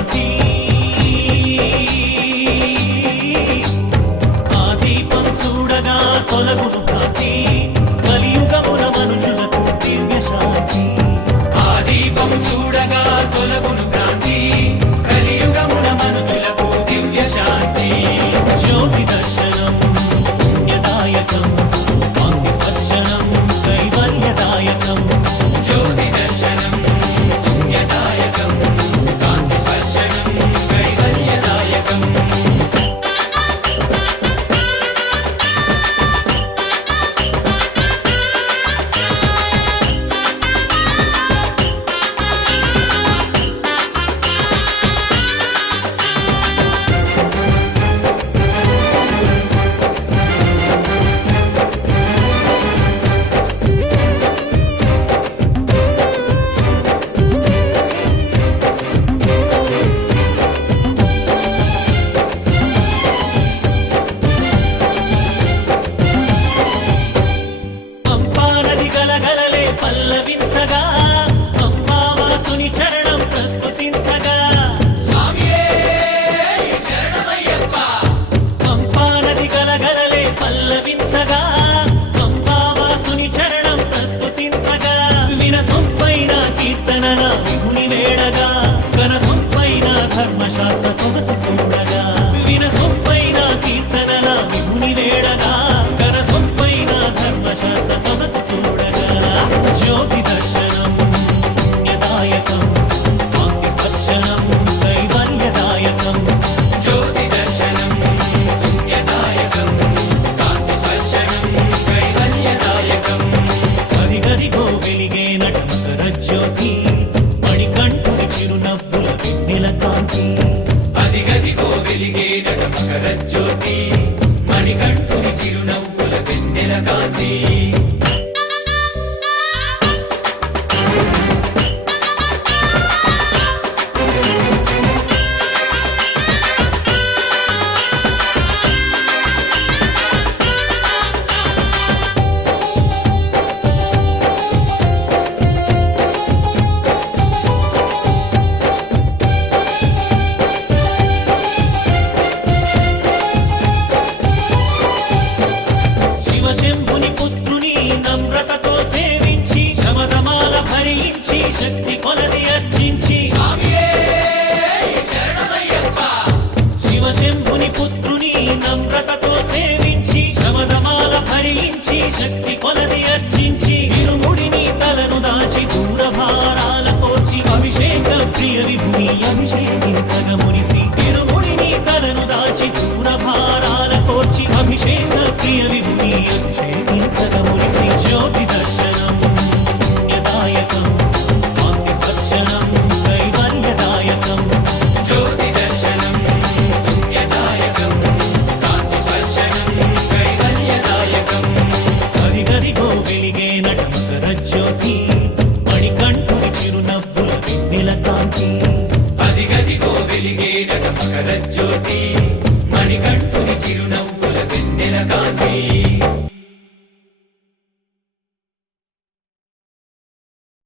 కాంతి ఆ దీపం చూడగా తొలగును భ్రాంతి కలియుగమున మనుషులకు దివ్య శాంతి ఆ దీపం చూడగా తొలగును భ్రాంతి కలియుగమున మనుషులకు దివ్య శాంతి జ్యోతి దర్శనం పుణ్యదాయకం కాంతి స్పర్శనం కైవల్యదాయకం జ్యోతి దర్శనం పుణ్యదాయకం కాంతి స్పర్శనం కైవల్యదాయకం గలగలలే పల్లవించగా అంబావాసుని చరణం ప్రస్తుతించగా స్వామియే శరణమయ్యప్ప పంపానది గలగలలే పల్లవించగా అంబావాసుని చరణం ప్రస్తుతించగా వినసొంపైన కీర్తనల విభుని వేడగా కనసొంపైన ధర్మశాస్త్ర సొగసు చూడగా వినసొంపైన కీర్తనల విభుని వేడగా కనసొంపైన ధర్మశాస్త్ర సొగసు చూడగా జ్యోతి దర్శనం పుణ్యదాయకం కాంతి స్పర్శనం కైవల్యదాయకం జ్యోతి దర్శనం పుణ్యదాయకం కాంతి స్పర్శనం కైవల్యదాయకం గదిగదిగో వెలిగే నటమకర జ్యోతి మణికంఠుని చిరునవ్వుల వెన్నెల కాంతి అదిగదిగో వెలిగే నటమకర జ్యోతి మణికంఠుని చిరునవ్వుల వెన్నెల కాంతి శివశంభుని పుత్రుని నమ్రతతో సేవించి శమధమాల భరించి శక్తి కొలది అర్చించి శివశంభుని పుత్రుని నమ్రతతో సేవించి శమధమాల భరించి శక్తి కొలది అర్చించి ఇరుముడిని తలను దాచి దూర భారాల కోర్చి అభిషేక ప్రియ విభుని అభిషేకించగ మురిసి